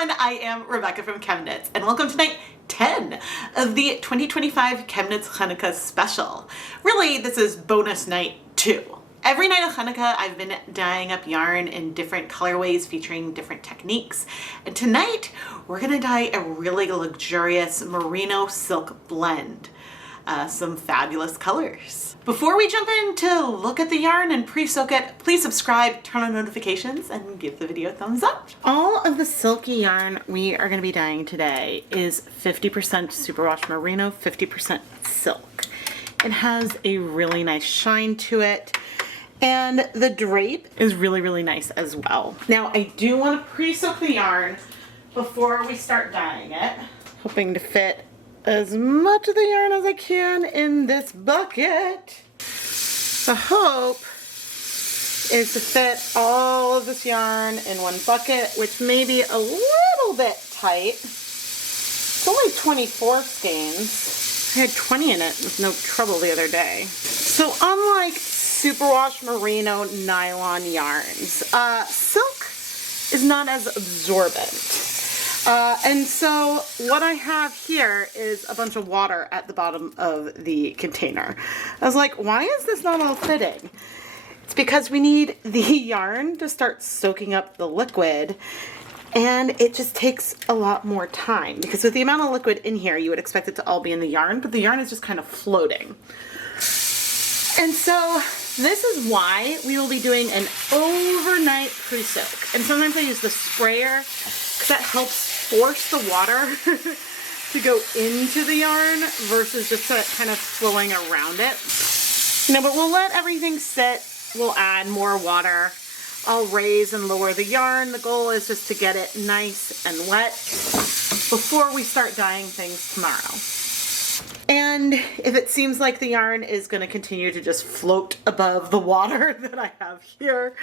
everyone, I am Rebecca from ChemKnits and welcome to night 10 of the 2025 ChemKnits Chanukah special. Really, this is bonus night 2. Every night of Chanukah, I've been dyeing up yarn in different colorways featuring different techniques. And tonight, we're gonna dye a really luxurious merino silk blend. Some fabulous colors. Before we jump in to look at the yarn and pre-soak it, please subscribe, turn on notifications, and give the video a thumbs up. All of the silky yarn we are going to be dyeing today is 50% Superwash Merino, 50% silk. It has a really nice shine to it, and the drape is really nice as well. Now, I do want to pre-soak the yarn before we start dyeing it, hoping to fit as much of the yarn as I can in this bucket. The hope is to fit all of this yarn in one bucket, which may be a little bit tight. It's only 24 skeins. I had 20 in it with no trouble the other day. So unlike Superwash Merino nylon yarns, silk is not as absorbent. And so what I have here is a bunch of water at the bottom of the container. I was like, why is this not all fitting? It's because we need the yarn to start soaking up the liquid, and it just takes a lot more time because with the amount of liquid in here, you would expect it to all be in the yarn, but the yarn is just kind of floating. And so this is why we will be doing an overnight pre-soak. And sometimes I use the sprayer because that helps force the water to go into the yarn versus just kind of flowing around it. You know, but we'll let everything sit. We'll add more water. I'll raise and lower the yarn. The goal is just to get it nice and wet before we start dyeing things tomorrow. And if it seems like the yarn is going to continue to just float above the water that I have here,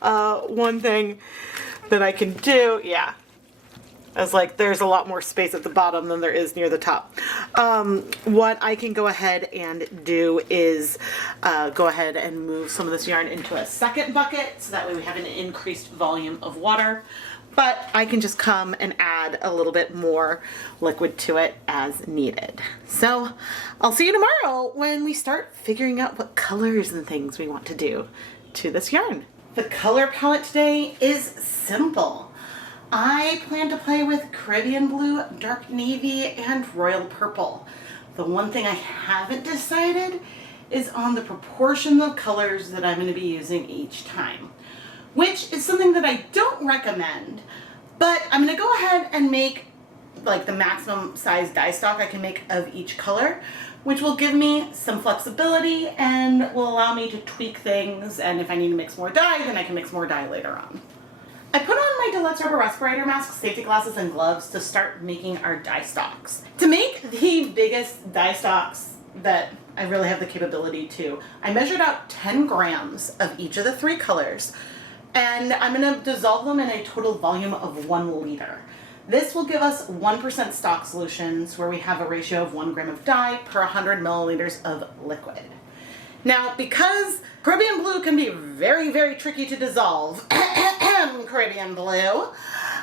one thing that I can do, yeah, I was like, there's a lot more space at the bottom than there is near the top. What I can go ahead and do is go ahead and move some of this yarn into a second bucket so that way we have an increased volume of water. But I can just come and add a little bit more liquid to it as needed. So I'll see you tomorrow when we start figuring out what colors and things we want to do to this yarn. The color palette today is simple. I plan to play with Caribbean blue, dark navy, and royal purple. The one thing I haven't decided is on the proportion of colors that I'm going to be using each time, which is something that I don't recommend, but I'm going to go ahead and make like the maximum size dye stock I can make of each color, which will give me some flexibility and will allow me to tweak things, and if I need to mix more dye, then I can mix more dye later on. I put on my deluxe rubber respirator mask, safety glasses, and gloves to start making our dye stocks. To make the biggest dye stocks that I really have the capability to, I measured out 10 grams of each of the 3 colors, and I'm going to dissolve them in a total volume of 1 liter. This will give us 1% stock solutions where we have a ratio of 1 gram of dye per 100 milliliters of liquid. Now, because Caribbean blue can be very tricky to dissolve, Caribbean blue,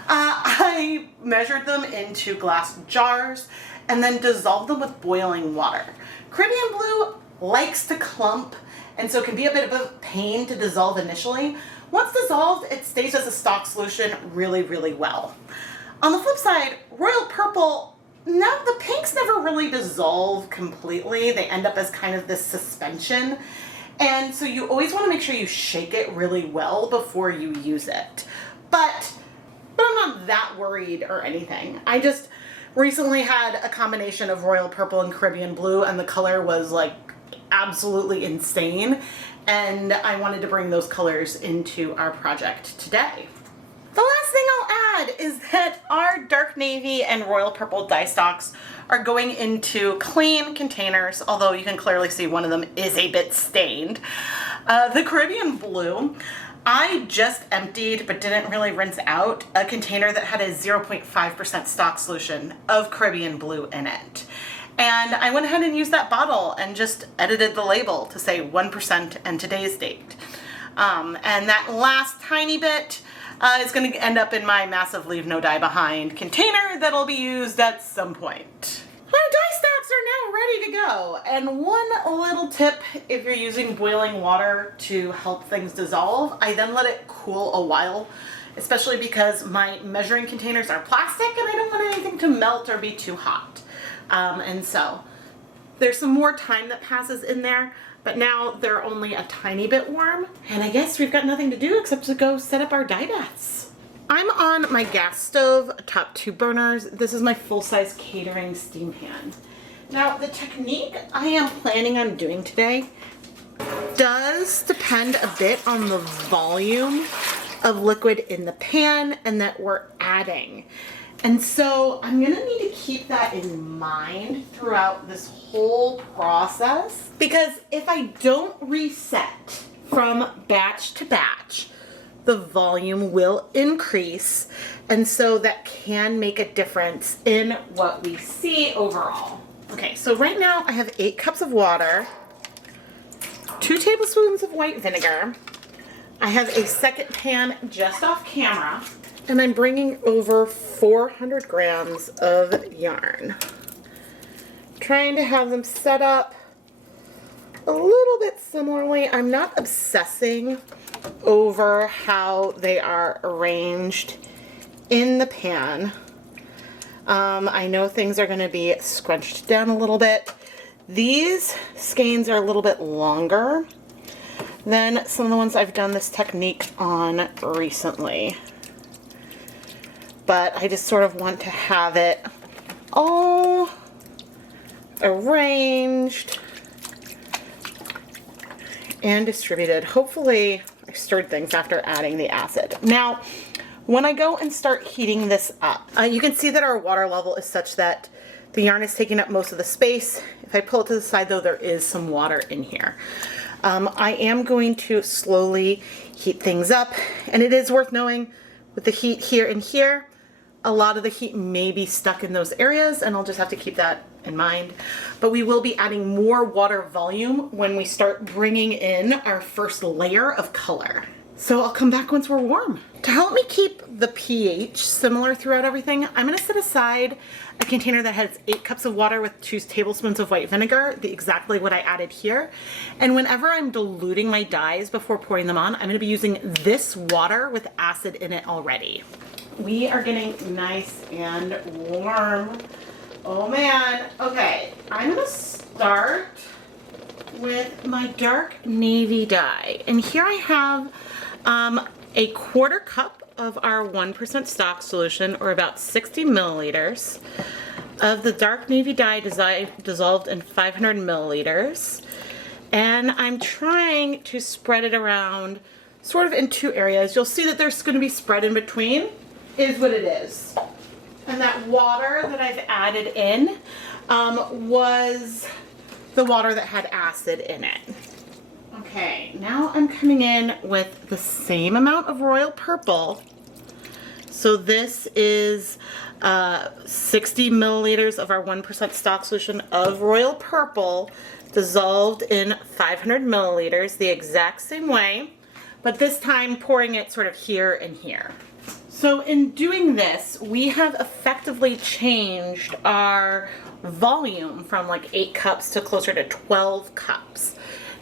I measured them into glass jars and then dissolved them with boiling water. Caribbean blue likes to clump, and so it can be a bit of a pain to dissolve initially. Once dissolved, it stays as a stock solution really well. On the flip side, royal purple, now the pinks never really dissolve completely. They end up as kind of this suspension. And so you always want to make sure you shake it really well before you use it. But I'm not that worried or anything. I just recently had a combination of royal purple and Caribbean blue, and the color was like absolutely insane. And I wanted to bring those colors into our project today. The last thing I'll add is that our dark navy and royal purple dye stocks are going into clean containers, although you can clearly see one of them is a bit stained. The Caribbean blue, I just emptied but didn't really rinse out a container that had a 0.5% stock solution of Caribbean blue in it. And I went ahead and used that bottle and just edited the label to say 1% and today's date. And that last tiny bit It's going to end up in my massive leave no dye behind container that'll be used at some point. Our dye stacks are now ready to go. And one little tip, if you're using boiling water to help things dissolve, I then let it cool a while, especially because my measuring containers are plastic and I don't want anything to melt or be too hot. And so there's some more time that passes in there, but now they're only a tiny bit warm. And I guess we've got nothing to do except to go set up our dye baths. I'm on my gas stove, top 2 burners. This is my full-size catering steam pan. Now, the technique I am planning on doing today does depend a bit on the volume of liquid in the pan and that we're adding. And so I'm gonna need to keep that in mind throughout this whole process, because if I don't reset from batch to batch, the volume will increase, and so that can make a difference in what we see overall. Okay, so right now I have 8 cups of water, 2 tablespoons of white vinegar. I have a second pan just off camera, and I'm bringing over 400 grams of yarn. Trying to have them set up a little bit similarly. I'm not obsessing over how they are arranged in the pan. I know things are going to be scrunched down a little bit. These skeins are a little bit longer than some of the ones I've done this technique on recently. But I just sort of want to have it all arranged and distributed. Hopefully I stirred things after adding the acid. Now, when I go and start heating this up, you can see that our water level is such that the yarn is taking up most of the space. If I pull it to the side though, there is some water in here. I am going to slowly heat things up, and it is worth knowing with the heat here and here, a lot of the heat may be stuck in those areas, and I'll just have to keep that in mind. But we will be adding more water volume when we start bringing in our first layer of color. So I'll come back once we're warm. To help me keep the pH similar throughout everything, I'm gonna set aside a container that has 8 cups of water with 2 tablespoons of white vinegar, exactly what I added here. And whenever I'm diluting my dyes before pouring them on, I'm gonna be using this water with acid in it already. We are getting nice and warm. Oh man. Okay, I'm gonna start with my dark navy dye. And here I have a 1/4 cup of our 1% stock solution, or about 60 milliliters of the dark navy dye dissolved in 500 milliliters. And I'm trying to spread it around sort of in 2 areas. You'll see that there's gonna be spread in between, is what it is. And that water that I've added in was the water that had acid in it. Okay, now I'm coming in with the same amount of royal purple. So this is 60 milliliters of our 1% stock solution of royal purple dissolved in 500 milliliters, the exact same way, but this time pouring it sort of here and here. So in doing this, we have effectively changed our volume from like 8 cups to closer to 12 cups.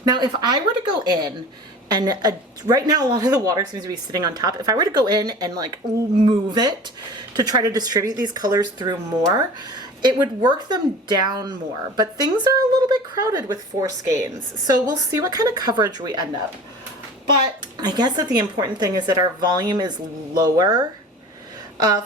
Now, if I were to go in and right now a lot of the water seems to be sitting on top. If I were to go in and like move it to try to distribute these colors through more, it would work them down more. But things are a little bit crowded with 4 skeins. So we'll see what kind of coverage we end up. But I guess that the important thing is that our volume is lower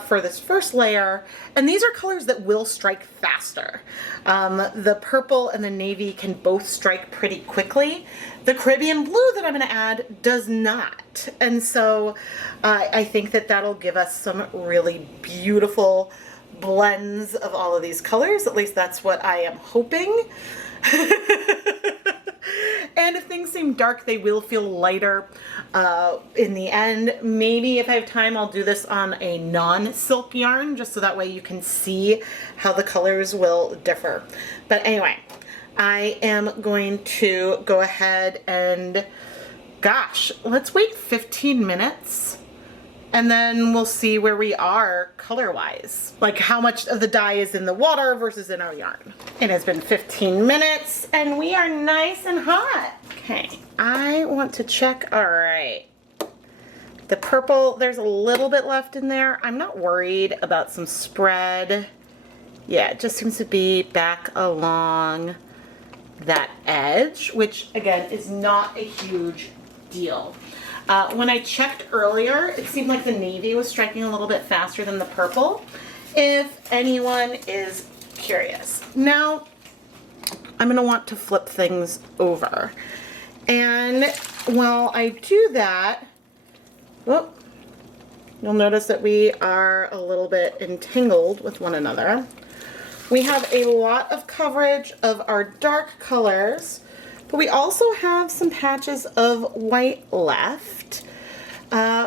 for this first layer, and these are colors that will strike faster. The purple and the navy can both strike pretty quickly. The Caribbean blue that I'm going to add does not, and so I think that that'll give us some really beautiful blends of all of these colors. At least that's what I am hoping. And if things seem dark, they will feel lighter in the end. Maybe if I have time, I'll do this on a non-silk yarn, just so that way you can see how the colors will differ. But anyway, I am going to go ahead and, gosh, let's wait 15 minutes And then we'll see where we are color-wise. Like how much of the dye is in the water versus in our yarn. It has been 15 minutes and we are nice and hot. Okay, I want to check, all right. The purple, there's a little bit left in there. I'm not worried about some spread. Yeah, it just seems to be back along that edge, which again is not a huge deal. When I checked earlier, it seemed like the navy was striking a little bit faster than the purple, if anyone is curious. Now, I'm gonna want to flip things over. And while I do that, whoop, you'll notice that we are a little bit entangled with one another. We have a lot of coverage of our dark colors, but we also have some patches of white left,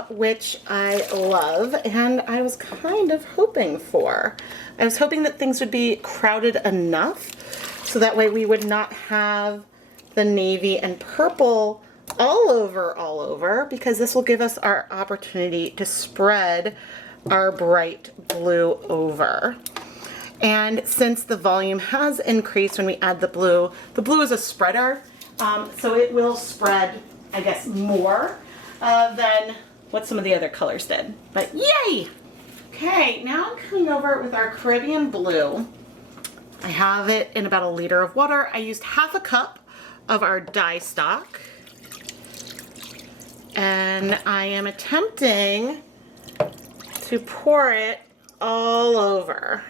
which I love, and I was kind of hoping for. I was hoping that things would be crowded enough so that way we would not have the navy and purple all over, because this will give us our opportunity to spread our bright blue over. And since the volume has increased when we add the blue is a spreader, so it will spread, I guess, more than what some of the other colors did. But yay! Okay, now I'm coming over with our Caribbean blue. I have it in about 1 liter of water. I used half a cup of our dye stock. And I am attempting to pour it all over.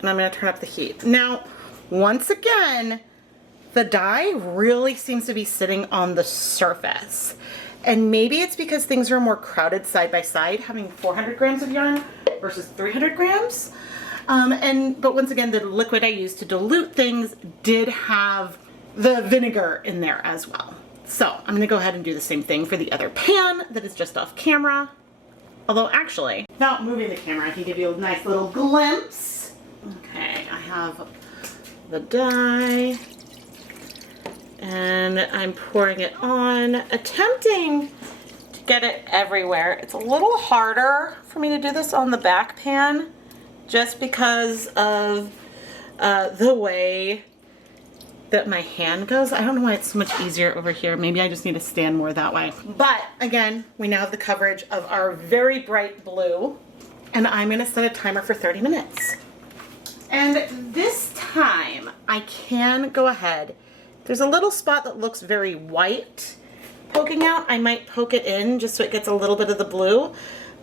And I'm going to turn up the heat. Now, once again, the dye really seems to be sitting on the surface. And maybe it's because things are more crowded side by side, having 400 grams of yarn versus 300 grams. But once again, the liquid I used to dilute things did have the vinegar in there as well. So I'm going to go ahead and do the same thing for the other pan that is just off camera. Although actually, without moving the camera, I can give you a nice little glimpse. Okay, I have the dye and I'm pouring it on, attempting to get it everywhere. It's a little harder for me to do this on the back pan just because of the way that my hand goes. I don't know why it's so much easier over here. Maybe I just need to stand more that way. But again, we now have the coverage of our very bright blue, and I'm gonna set a timer for 30 minutes. And this time I can go ahead. There's a little spot that looks very white poking out. I might poke it in just so it gets a little bit of the blue.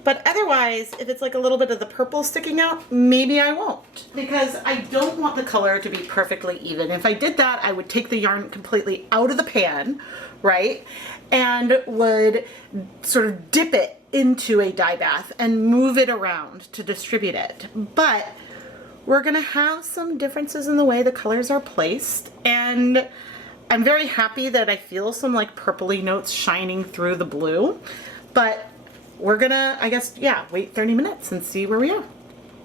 But otherwise, if it's like a little bit of the purple sticking out, maybe I won't. Because I don't want the color to be perfectly even. If I did that, I would take the yarn completely out of the pan, right? And would sort of dip it into a dye bath and move it around to distribute it. But we're gonna have some differences in the way the colors are placed. And I'm very happy that I feel some like purpley notes shining through the blue. But we're gonna, I guess, yeah, wait 30 minutes and see where we are.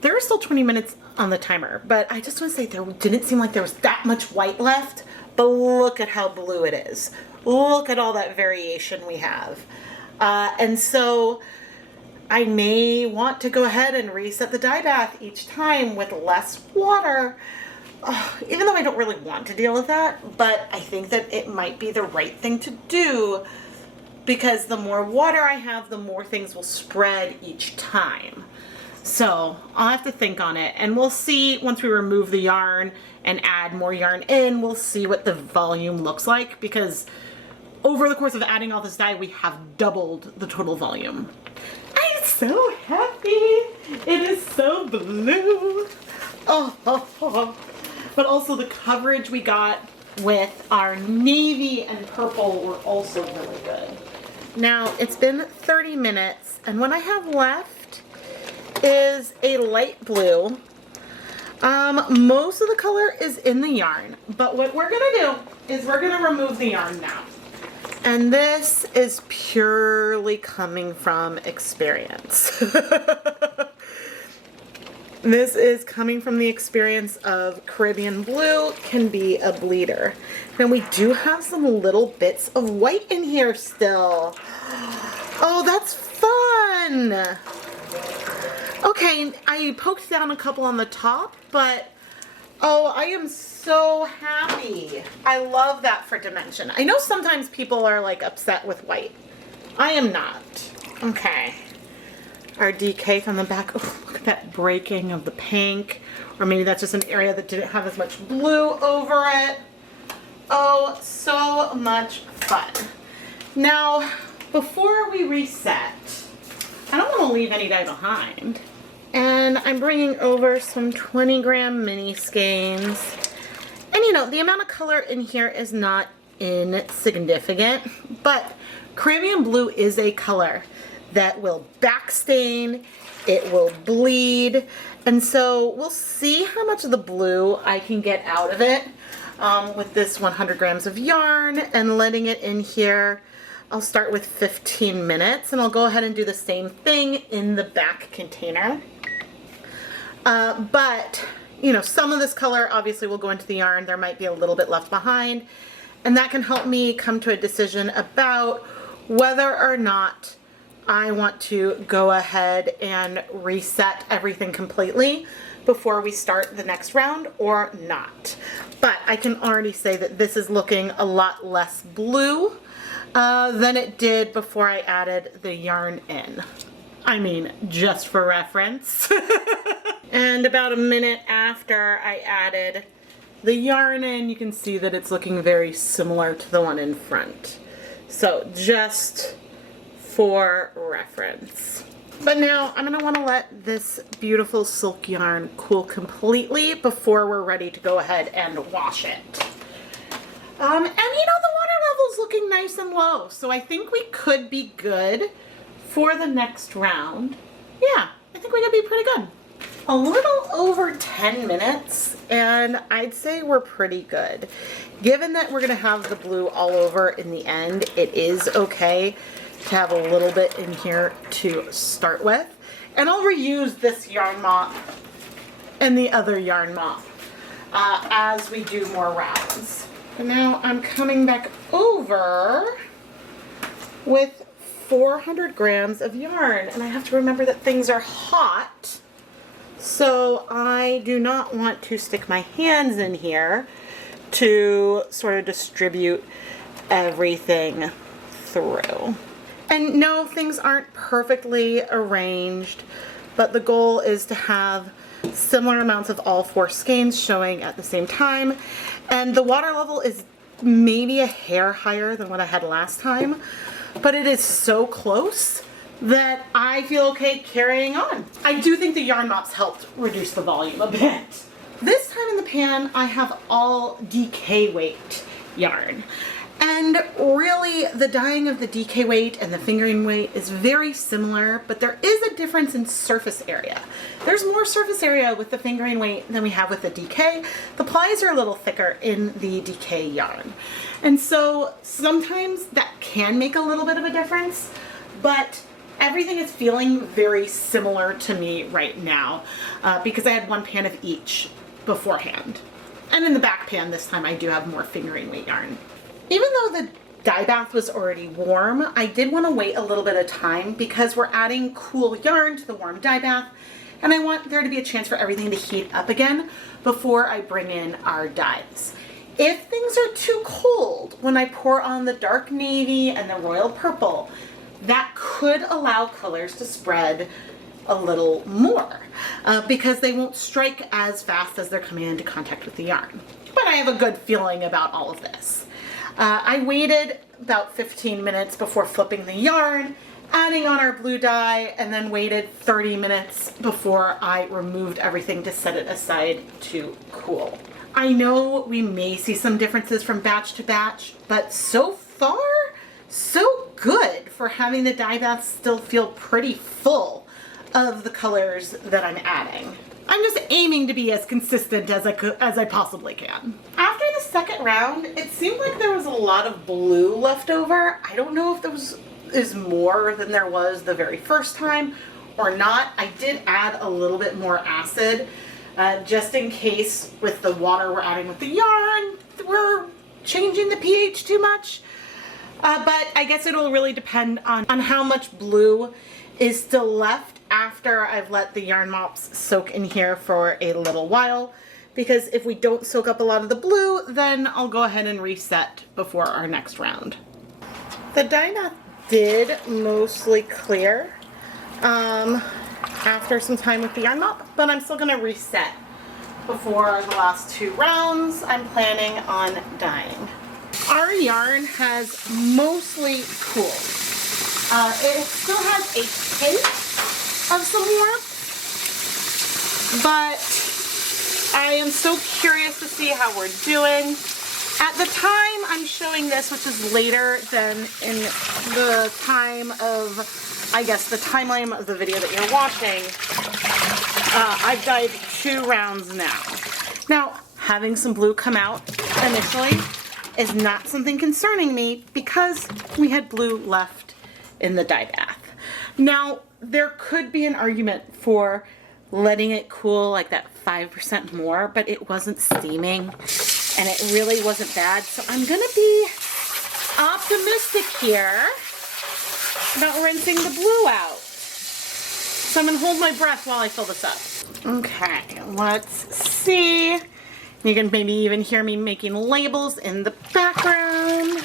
There are still 20 minutes on the timer, but I just want to say there didn't seem like there was that much white left, but look at how blue it is. Look at all that variation we have. And so I may want to go ahead and reset the dye bath each time with less water, even though I don't really want to deal with that, but I think that it might be the right thing to do, because the more water I have, the more things will spread each time. So I'll have to think on it, and we'll see once we remove the yarn and add more yarn in, we'll see what the volume looks like, because over the course of adding all this dye, we have doubled the total volume. I'm so happy. It is so blue. Oh. But also the coverage we got with our navy and purple were also really good. Now, it's been 30 minutes, and what I have left is a light blue. Most of the color is in the yarn, but what we're gonna do is we're gonna remove the yarn now. And this is purely coming from experience. This is coming from the experience of Caribbean blue can be a bleeder. And we do have some little bits of white in here still. Oh, that's fun. done. Okay, I poked down a couple on the top, but oh, I am so happy. I love that for dimension. I know sometimes people are like upset with white. I am not. Okay. Our DK from the back. Oh, look at that breaking of the pink. Or maybe that's just an area that didn't have as much blue over it. Oh, so much fun. Now, before we reset, I don't want to leave any dye behind. And I'm bringing over some 20-gram mini skeins. And you know, the amount of color in here is not insignificant, but Caribbean blue is a color that will backstain, it will bleed, and so we'll see how much of the blue I can get out of it with this 100 grams of yarn and letting it in here. I'll start with 15 minutes and I'll go ahead and do the same thing in the back container. But you know, some of this color obviously will go into the yarn. There might be a little bit left behind, and that can help me come to a decision about whether or not I want to go ahead and reset everything completely before we start the next round or not. But I can already say that this is looking a lot less blue than it did before I added the yarn in. I mean, just for reference. And about a minute after I added the yarn in, you can see that it's looking very similar to the one in front. So just for reference. But now I'm gonna wanna let this beautiful silk yarn cool completely before we're ready to go ahead and wash it. And you know, the water level's looking nice and low, so I think we could be good for the next round. Yeah, I think we could be pretty good. A little over 10 minutes, and I'd say we're pretty good. Given that we're gonna have the blue all over in the end, it is okay to have a little bit in here to start with. And I'll reuse this yarn mop and the other yarn mop as we do more rounds. And now I'm coming back over with 400 grams of yarn, and I have to remember that things are hot, so I do not want to stick my hands in here to sort of distribute everything through. And no, things aren't perfectly arranged, but the goal is to have similar amounts of all four skeins showing at the same time. And the water level is maybe a hair higher than what I had last time, but it is so close that I feel okay carrying on. I do think the yarn mops helped reduce the volume a bit. This time in the pan, I have all DK weight yarn. And really, the dyeing of the DK weight and the fingering weight is very similar, but there is a difference in surface area. There's more surface area with the fingering weight than we have with the DK. The plies are a little thicker in the DK yarn. And so sometimes that can make a little bit of a difference, but everything is feeling very similar to me right now because I had one pan of each beforehand. And in the back pan this time I do have more fingering weight yarn. Even though the dye bath was already warm, I did want to wait a little bit of time because we're adding cool yarn to the warm dye bath, and I want there to be a chance for everything to heat up again before I bring in our dyes. If things are too cold when I pour on the dark navy and the royal purple, that could allow colors to spread a little more because they won't strike as fast as they're coming into contact with the yarn. But I have a good feeling about all of this. I waited about 15 minutes before flipping the yarn, adding on our blue dye, and then waited 30 minutes before I removed everything to set it aside to cool. I know we may see some differences from batch to batch, but so far, so good for having the dye bath still feel pretty full of the colors that I'm adding. I'm just aiming to be as consistent as I possibly can. After the second round, it seemed like there was a lot of blue left over. I don't know if there is more than there was the very first time or not. I did add a little bit more acid just in case with the water we're adding with the yarn, we're changing the pH too much. But I guess it'll really depend on how much blue is still left after I've let the yarn mops soak in here for a little while, because if we don't soak up a lot of the blue, then I'll go ahead and reset before our next round. The dye bath did mostly clear after some time with the yarn mop, but I'm still going to reset before the last 2 rounds I'm planning on dyeing. Our yarn has mostly cooled. It still has a hint of some warmth, but I am so curious to see how we're doing. At the time I'm showing this, which is later than in the time of, I guess, the timeline of the video that you're watching, I've dyed 2 rounds now. Now, having some blue come out initially is not something concerning me because we had blue left in the dye bath. Now, there could be an argument for letting it cool like that 5% more, but it wasn't steaming and it really wasn't bad. So I'm gonna be optimistic here about rinsing the blue out. So I'm gonna hold my breath while I fill this up. Okay, let's see. You can maybe even hear me making labels in the background.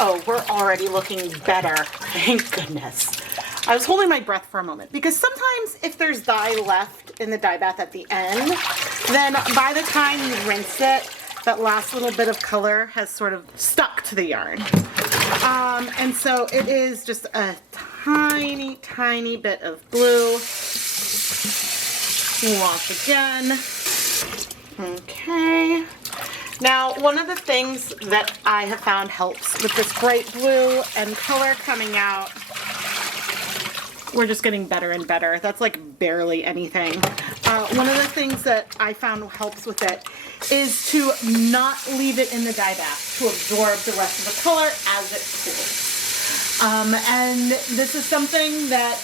Oh, we're already looking better. Thank goodness. I was holding my breath for a moment because sometimes if there's dye left in the dye bath at the end, then by the time you rinse it, that last little bit of color has sort of stuck to the yarn. And so it is just a tiny, tiny bit of blue. Wash again. Okay. Now, one of the things that I have found helps with this bright blue and color coming out, we're just getting better and better. That's like barely anything. One of the things that I found helps with it is to not leave it in the dye bath to absorb the rest of the color as it cools. And this is something that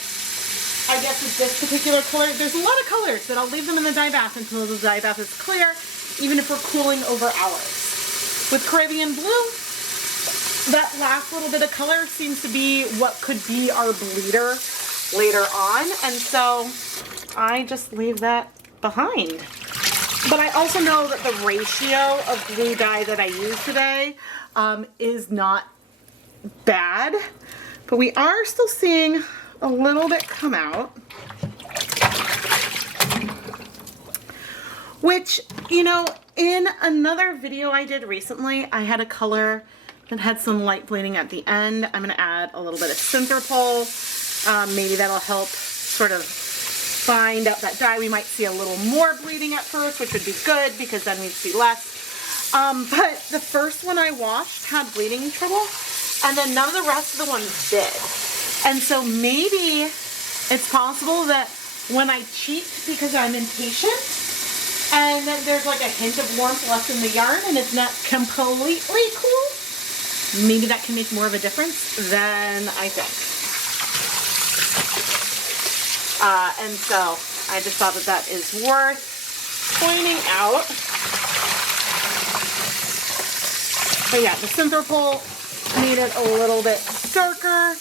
I guess with this particular color, there's a lot of colors that I'll leave them in the dye bath until the dye bath is clear, even if we're cooling over hours. With Caribbean blue, that last little bit of color seems to be what could be our bleeder later on, and so I just leave that behind. But I also know that the ratio of blue dye that I use today is not bad, but we are still seeing a little bit come out, which, you know, in another video I did recently, I had a color that had some light bleeding at the end. I'm going to add a little bit of Synthropol. Maybe that'll help sort of find out that dye. We might see a little more bleeding at first, which would be good because then we'd see less. But the first one I washed had bleeding trouble, and then none of the rest of the ones did. And so maybe it's possible that when I cheat because I'm impatient and there's like a hint of warmth left in the yarn and it's not completely cool, maybe that can make more of a difference than I think. And so I just thought that that is worth pointing out. But yeah, the Synthropol made it a little bit darker.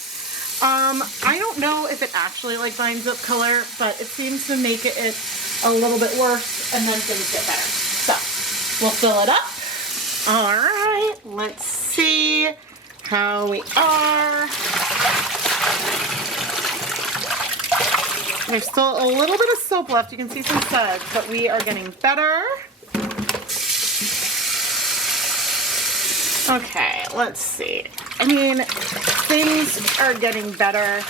I don't know if it actually like binds up color, but it seems to make it a little bit worse, and then things get better. So we'll fill it up. All right, let's see how we are. There's still a little bit of soap left. You can see some suds, but we are getting better. Okay, let's see. I mean, things are getting better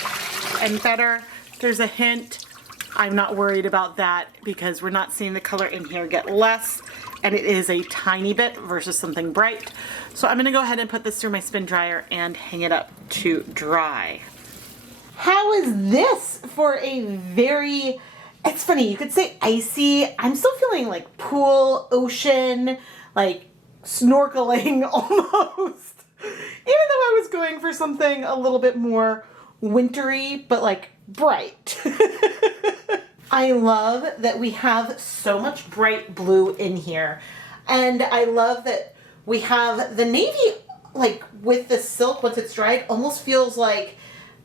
and better. There's a hint. I'm not worried about that because we're not seeing the color in here get less, and it is a tiny bit versus something bright. So I'm gonna go ahead and put this through my spin dryer and hang it up to dry. How is this for a very, it's funny, you could say icy. I'm still feeling like pool, ocean, like snorkeling almost. Even though I was going for something a little bit more wintry, but like bright. I love that we have so much bright blue in here. And I love that we have the navy, like with the silk, once it's dried, almost feels like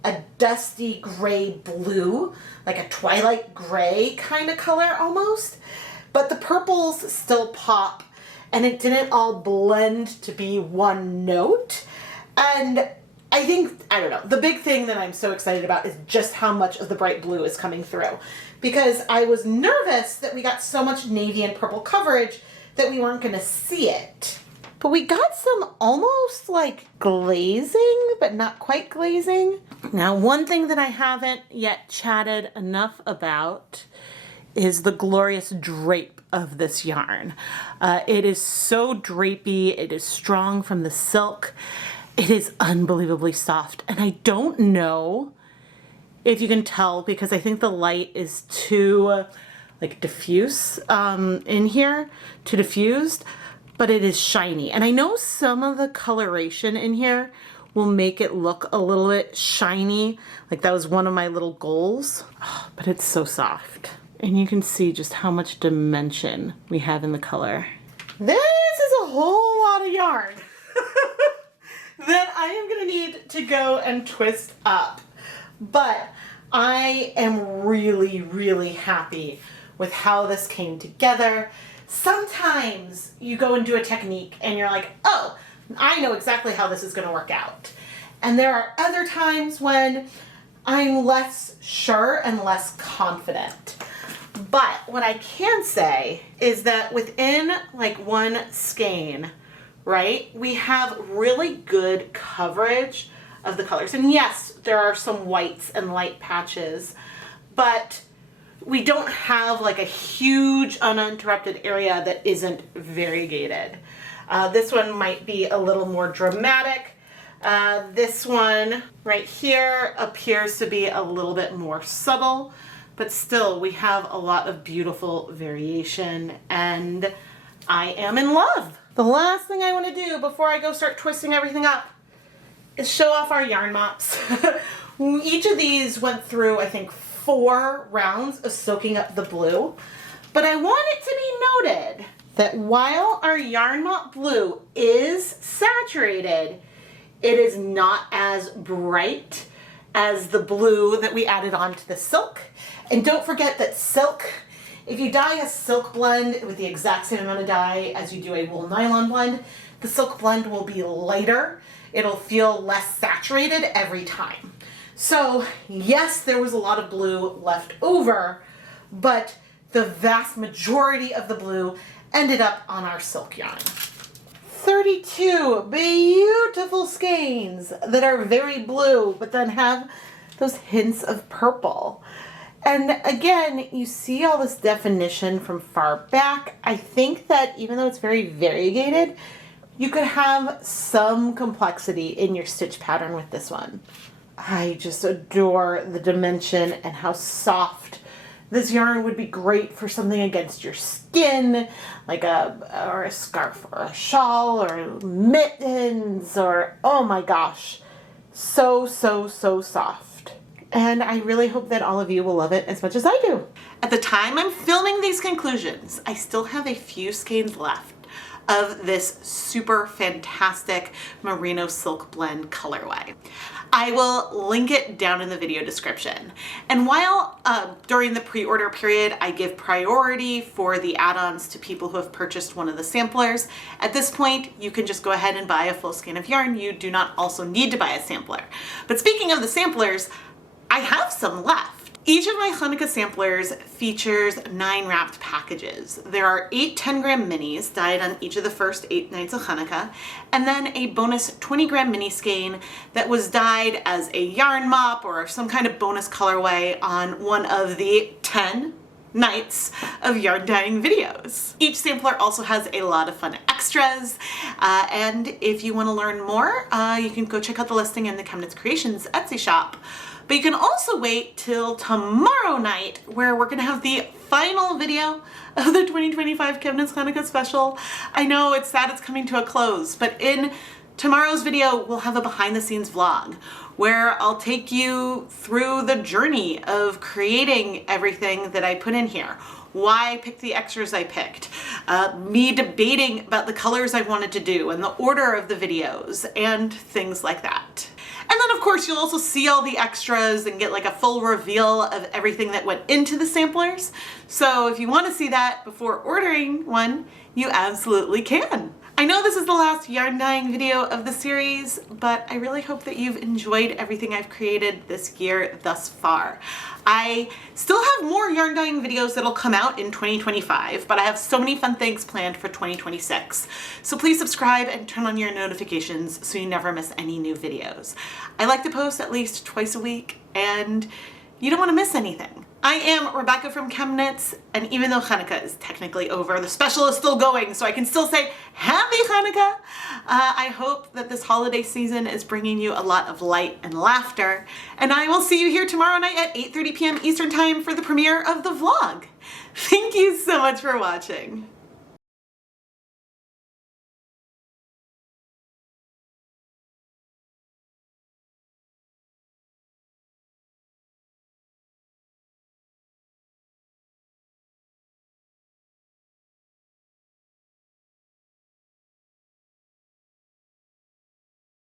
a dusty gray blue, like a twilight gray kind of color almost. But the purples still pop, and it didn't all blend to be one note. And I think, I don't know, the big thing that I'm so excited about is just how much of the bright blue is coming through. Because I was nervous that we got so much navy and purple coverage that we weren't going to see it. But we got some almost like glazing, but not quite glazing. Now, one thing that I haven't yet chatted enough about is the glorious drape of this yarn. It is so drapey, it is strong from the silk. It is unbelievably soft, and I don't know if you can tell because I think the light is too like diffuse in here, too diffused, but it is shiny. And I know some of the coloration in here will make it look a little bit shiny, like that was one of my little goals, but it's so soft. And you can see just how much dimension we have in the color. This is a whole lot of yarn that I am gonna need to go and twist up. But I am really, really happy with how this came together. Sometimes you go and do a technique and you're like, oh, I know exactly how this is gonna work out. And there are other times when I'm less sure and less confident. But what I can say is that within like one skein, right, we have really good coverage of the colors. And yes, there are some whites and light patches, but we don't have like a huge uninterrupted area that isn't variegated. This one might be a little more dramatic. This one right here appears to be a little bit more subtle, but still we have a lot of beautiful variation and I am in love. The last thing I want to do before I go start twisting everything up is show off our yarn mops. Each of these went through, I think, 4 rounds of soaking up the blue, but I want it to be noted that while our yarn mop blue is saturated, it is not as bright as the blue that we added onto the silk. And don't forget that silk, if you dye a silk blend with the exact same amount of dye as you do a wool nylon blend, the silk blend will be lighter. It'll feel less saturated every time. So yes, there was a lot of blue left over, but the vast majority of the blue ended up on our silk yarn. 32 beautiful skeins that are very blue, but then have those hints of purple. And again, you see all this definition from far back. I think that even though it's very variegated, you could have some complexity in your stitch pattern with this one. I just adore the dimension and how soft. This yarn would be great for something against your skin, like a scarf or a shawl or mittens or, oh my gosh, so, so, so soft. And I really hope that all of you will love it as much as I do. At the time I'm filming these conclusions, I still have a few skeins left of this super fantastic merino silk blend colorway. I will link it down in the video description. And while during the pre-order period, I give priority for the add-ons to people who have purchased one of the samplers, at this point, you can just go ahead and buy a full skein of yarn. You do not also need to buy a sampler. But speaking of the samplers, I have some left. Each of my Chanukah samplers features 9 wrapped packages. There are 8 10-gram minis dyed on each of the first 8 nights of Chanukah, and then a bonus 20-gram mini skein that was dyed as a yarn mop or some kind of bonus colorway on one of the 10 nights of yarn dyeing videos. Each sampler also has a lot of fun extras, and if you want to learn more, you can go check out the listing in the ChemKnits Creations Etsy shop. But you can also wait till tomorrow night where we're gonna have the final video of the 2025 ChemKnits Chanukah special. I know it's sad it's coming to a close, but in tomorrow's video, we'll have a behind the scenes vlog where I'll take you through the journey of creating everything that I put in here. Why I picked the extras I picked, me debating about the colors I wanted to do and the order of the videos and things like that. And then of course you'll also see all the extras and get like a full reveal of everything that went into the samplers. So if you want to see that before ordering one, you absolutely can. I know this is the last yarn dyeing video of the series, but I really hope that you've enjoyed everything I've created this year thus far. I still have more yarn dyeing videos that'll come out in 2025, but I have so many fun things planned for 2026. So please subscribe and turn on your notifications so you never miss any new videos. I like to post at least twice a week, and you don't want to miss anything. I am Rebecca from ChemKnits, and even though Chanukah is technically over, the special is still going, so I can still say Happy Chanukah! I hope that this holiday season is bringing you a lot of light and laughter, and I will see you here tomorrow night at 8:30 p.m. Eastern Time for the premiere of the vlog. Thank you so much for watching.